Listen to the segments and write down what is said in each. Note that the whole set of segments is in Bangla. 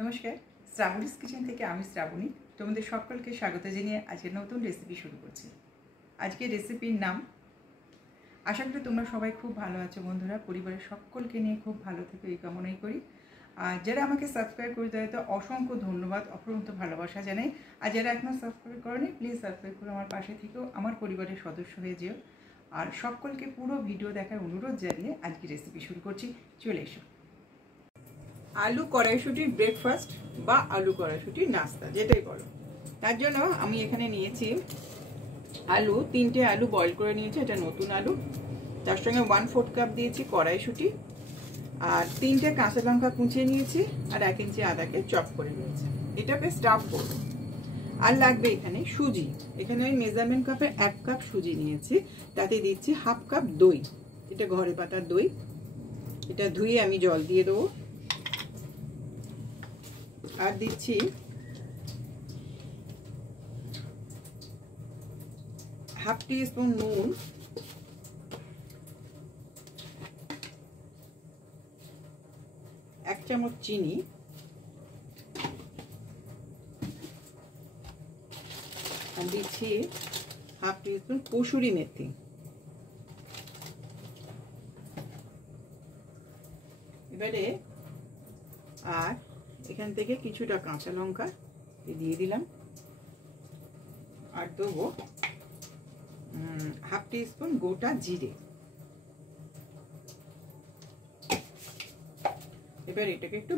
নমস্কার, শ্রাবণীস কিচেন থেকে আমি শ্রাবণী তোমাদের সকলকে স্বাগত জানিয়ে আজকে নতুন রেসিপি শুরু করছি। আজকের রেসিপির নাম, আশা করি তোমরা সবাই খুব ভালো আছো বন্ধুরা, পরিবারের সকলকে নিয়ে খুব ভালো থেকো এই কামনাই করি। আর যারা আমাকে সাবস্ক্রাইব করে দেয় তো অসংখ্য ধন্যবাদ, অপরন্ত ভালোবাসা জানাই। আর যারা এখনও সাবস্ক্রাইব করোনি প্লিজ সাবস্ক্রাইব করে আমার পাশে থেকেও আমার পরিবারের সদস্য হয়ে যেও। আর সকলকে পুরো ভিডিও দেখার অনুরোধ জানিয়ে আজকে রেসিপি শুরু করছি, চলে এসো। আলু কড়াইশুটির ব্রেকফাস্ট বা আলু কড়াইশুটির নাস্তা যেটাই বলো। তার জন্য আমি এখানে নিয়েছি আলু, 3টে আলু বয়েল করে নিয়েছি, এটা নতুন আলু। তার সঙ্গে 1/4 কাপ দিয়েছি কড়াইশুটি, আর 3টে কাঁচা লঙ্কা কুচিয়ে নিয়েছি, আর 1 ইঞ্চি আদাকে চপ করে নিয়েছি। এটাকে স্টাফ করব। আর লাগবে এখানে সুজি। এখানে আমি মেজারমেন্ট কাপে 1 কাপ সুজি নিয়েছি, তাতে দিচ্ছি 1/2 কাপ দই। এটা ঘরে পাতার দই, এটা ধুয়ে আমি জল দিয়ে দেবো। আর দিচ্ছি হাফ টিস্পুন নুন, 1 চামচ চিনি, আর দিচ্ছি হাফ টিস্পুন কসুরি মেথি। এবারে আর এখান থেকে কিছুটা কাঁচা লঙ্কা দিয়ে দিলাম, আর দেবো হাফ টিস্পুন গোটা জিরে। এবার এটাকে একটু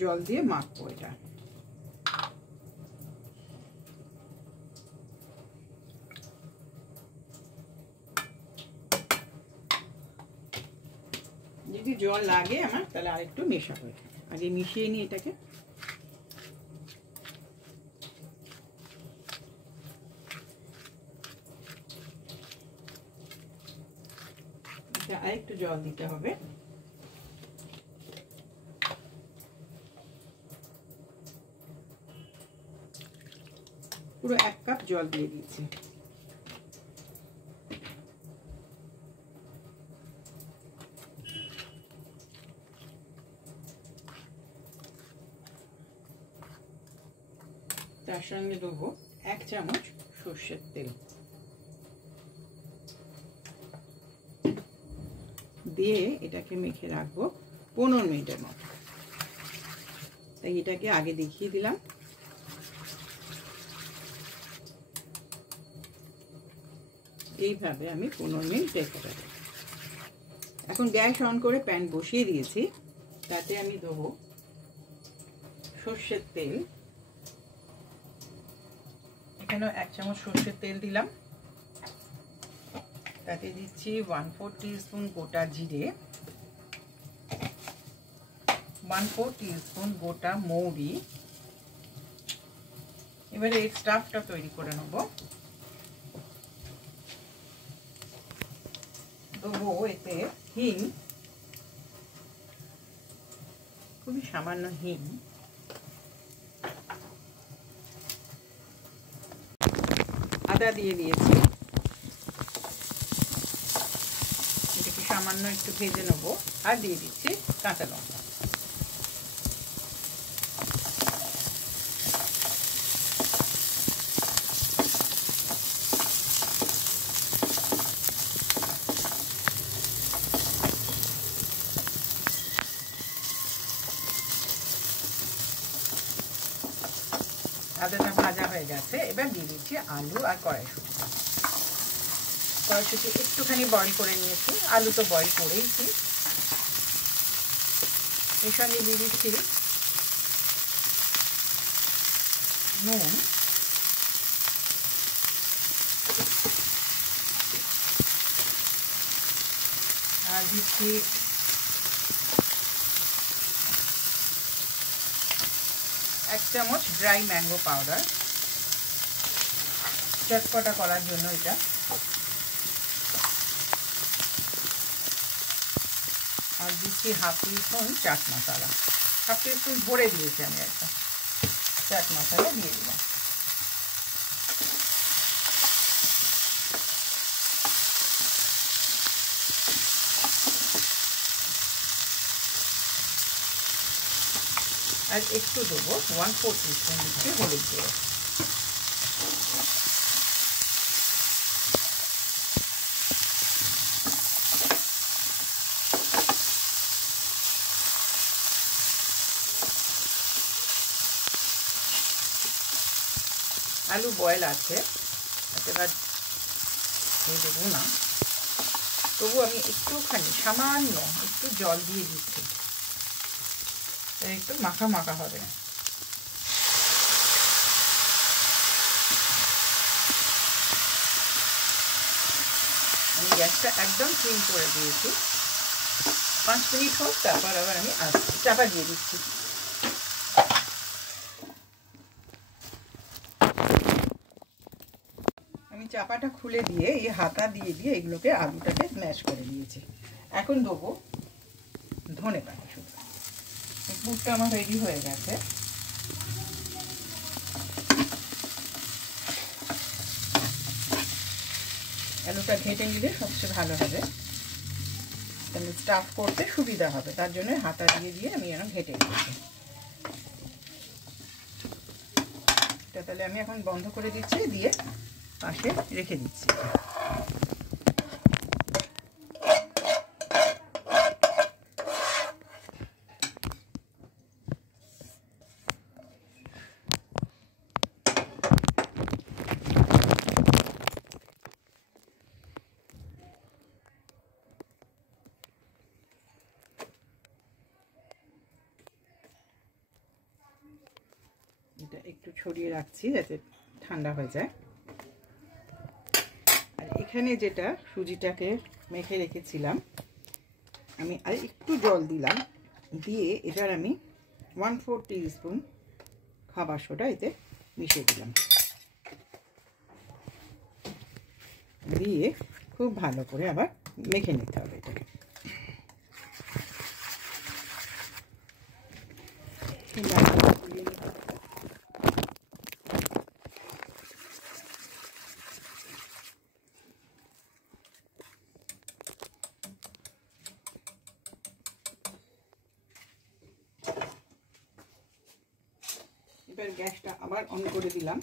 জল দিয়ে মাখবো। এটা যদি জল লাগে আমার তাহলে আর একটু মেশাবো। আগে মিশিয়ে নিই এটাকে। আর একটু জল দিতে হবে। পুরো 1 কাপ জল দিয়ে দিচ্ছি। তার সঙ্গে দেবো 1 চামচ সর্ষের তেল দিয়ে এটাকে মেখে রাখবো 15 মিনিটের মতো। তাই এটাকে আগে দেখিয়ে দিলাম। এইভাবে আমি 15 মিনিট রেখে দেবো। এখন গ্যাস অন করে প্যান বসিয়ে দিয়েছি, তাতে আমি দেবো সর্ষের তেল। এখানেও 1 চামচ সর্ষের তেল দিলাম, তাতে দিচ্ছি 1/4 টিস্পুন গোটা জিরে, 1/4 টিস্পুন গোটা মৌরি। এবারে এই স্টাফটা তৈরি করে নেব। দেবো এতে হিং, খুবই সামান্য হিং, আদা দিয়ে দিয়েছি, এটাকে সামান্য একটু ভেজে নেব। আর দিয়ে দিচ্ছি কাঁচা লঙ্কা। আদাটা ভাজা হয়ে গেছে, এবার দিয়ে দিচ্ছি আলু আর কড়াইশুঁটি। কড়াইশুঁটি একটুখানি বয়েল করে নিয়েছি, আলু তো বয়েল করেইছি। এর সঙ্গে দিয়ে দিচ্ছি নুন, আর দিচ্ছি এক চামচ ড্রাই ম্যাঙ্গো পাউডার, চটপটা করার জন্য এটা। আর দিচ্ছি half teaspoon chaat masala, half teaspoon ভরে দিয়েছি আমি, একটা চাট মশলা দিয়ে দিলাম। আর একটু দেবো 1/4 টিস্পুন দিচ্ছি হলুদ গুঁড়ো। আলু বয়েল আছে, এবার দেবো না, তবু আমি একটুখানি সামান্য একটু জল দিয়ে দিচ্ছি, একটু মাখা মাখা হবে। আমি গ্যাসটা একদম সিম করে দিয়েছি। 5 মিনিট হোক, তারপর আবার আমি চাপা দিয়ে দিচ্ছি। আমি চাপাটা খুলে দিয়ে এই হাতা দিয়ে এগুলোকে আলুটাকে স্ম্যাশ করে দিয়েছি। এখন দেবো ধনে পাতা। শুধু পুরটা আমার রেডি হয়ে গেছে। আলুটা ঘেঁটে নিলে সবচেয়ে ভালো হবে, তাহলে স্টাফ করতে সুবিধা হবে, তার জন্য হাতা দিয়ে আমি এখন ঘেঁটে নিয়েছি। এটা তাহলে আমি এখন বন্ধ করে দিচ্ছি, দিয়ে পাশে রেখে দিচ্ছি। এটা একটু ছড়িয়ে রাখছি যাতে ঠান্ডা হয়ে যায়। আর এখানে যেটা সুজিটাকে মেখে রেখেছিলাম, আমি আর একটু জল দিলাম, দিয়ে এটার আমি 1/4 টিস্পুন খাবার সোডা এতে মিশিয়ে দিলাম, দিয়ে খুব ভালো করে আবার মেখে নিতে হবে এটাকে। এবার গ্যাসটা আবার অন করে দিলাম,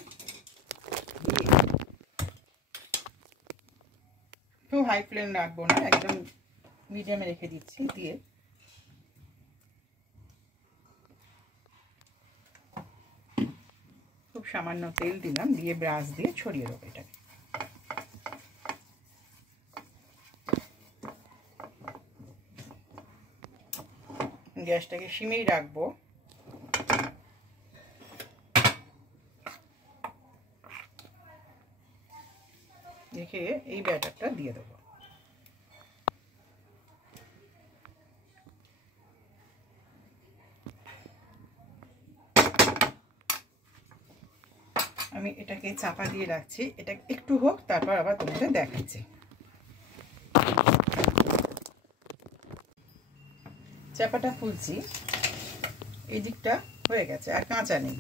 তো হাই ফ্লেম রাখবো না, একদম মিডিয়ামে রেখে দিচ্ছি, দিয়ে খুব সামান্য তেল দিলাম, দিয়ে ব্রাশ দিয়ে ছড়িয়ে দেবো এটাকে। গ্যাসটাকে সিমেই রাখবো। রেখে এই ব্যাটারটা দিয়ে দেবো। আমি এটাকে চাপা দিয়ে রাখছি, এটা একটু হোক, তারপর আবার তোমাদের দেখাচ্ছি। চাপাটা খুলছি, এই দিকটা হয়ে গেছে, আর কাঁচা নেই।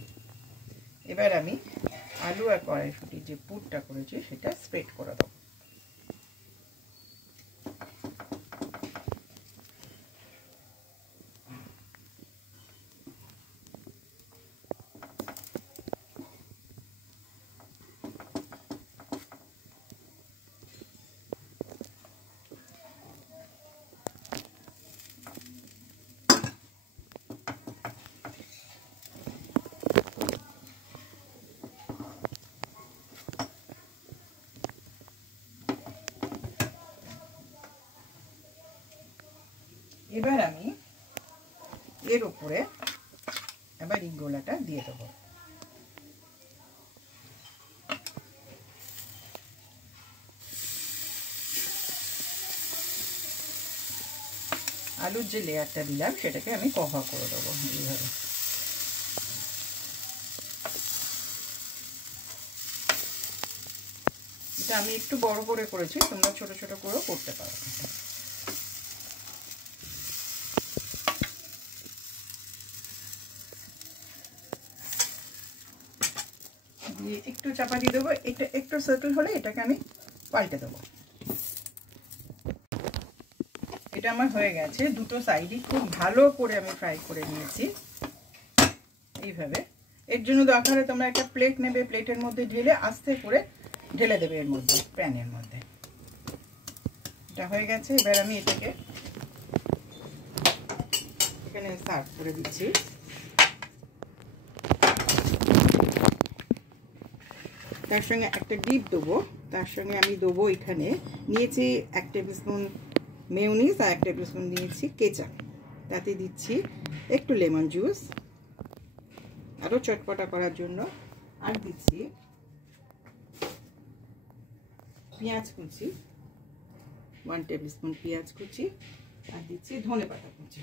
এবার আমি আলু আর কড়াইশুঁটির যে পুরটা করেছি সেটা স্প্রেড করে দেবো। এবার আমি এর উপরে এবার এই গোলাটা দিয়ে দেবো। আলুর যে লেয়ারটা দিলাম সেটাকে আমি কভার করে দেবো এইভাবে। এটা আমি একটু বড় করে করেছি, তোমরা ছোট ছোট করেও করতে পারো। দিয়ে একটু চাপা দিয়ে দেবো, এটা একটু সার্কেল হলে এটাকে আমি পাল্টে দেবো। এটা আমার হয়ে গেছে, দুটো সাইডই খুব ভালো করে আমি ফ্রাই করে নিয়েছি। এইভাবে। এর জন্য দরকার হয় তোমরা একটা প্লেট নেবে, প্লেটের মধ্যে ঢেলে আস্তে করে ঢেলে দেবে এর মধ্যে, প্যানের মধ্যে। এটা হয়ে গেছে। এবার আমি এটাকে এখানে সার্ভ করে দিচ্ছি। তার সঙ্গে একটা ডিপ দেবো, তার সঙ্গে আমি দেবো এখানে নিয়েছি 1 টেবিল স্পুন মেয়োনিজ আর 1 টেবিল স্পুন নিয়েছি কেচাপ। তাতে দিচ্ছি একটু লেমন জুস আরও চটপটা করার জন্য। আর দিচ্ছি পেঁয়াজ কুচি, 1 টেবিল স্পুন পেঁয়াজ কুচি, আর দিচ্ছি ধনেপাতা কুচি।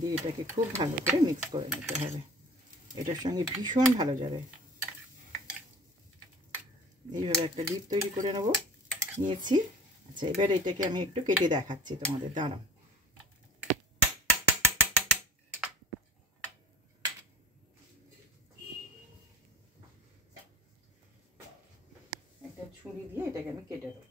দিয়ে এটাকে খুব ভালো করে মিক্স করে নিতে হবে। এটার সঙ্গে ভীষণ ভালো যাবে। এইভাবে একটা ডিপ তৈরি করে নেব, নিয়েছি। আচ্ছা, এবার এটাকে আমি একটু কেটে দেখাচ্ছি তোমাদের, দাঁড়াও। একটা ছুরি দিয়ে এটাকে আমি কেটে দেবো।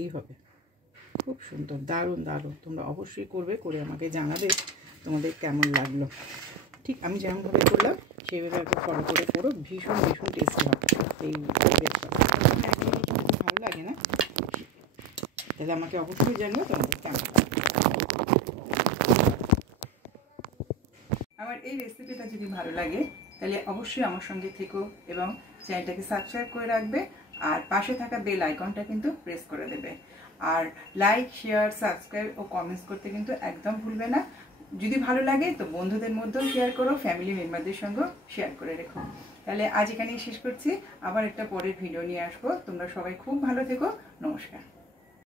এই হবে, খুব সুন্দর, দারুণ দারুণ। তোমরা অবশ্যই করবে, করে আমাকে জানাবে তোমাদের কেমন লাগলো। ঠিক আমি যেমনভাবে করলাম সেইভাবে একটু ফলো করে করো, ভীষণ ভীষণ টেস্টি হবে এই কেকটা। খুব ভালো লাগে না? তাহলে আমাকে অবশ্যই জানিও তোমাদের কেমন। আমার এই রেসিপিটা যদি ভালো লাগে তাহলে অবশ্যই আমার সঙ্গে থেকো এবং চ্যানেলটাকে সাবস্ক্রাইব করে রাখবে। আর পাশে থাকা বেল আইকনটা কিন্তু প্রেস করে দেবে। আর লাইক, শেয়ার, সাবস্ক্রাইব ও কমেন্টস করতে কিন্তু একদম ভুলবে না। যদি ভালো লাগে তো বন্ধুদের মধ্যেও শেয়ার করো, ফ্যামিলি মেম্বারদের সঙ্গেও শেয়ার করে রেখো। তাহলে আজ এখানেই শেষ করছি, আবার একটা পরের ভিডিও নিয়ে আসবো। তোমরা সবাই খুব ভালো থেকো। নমস্কার।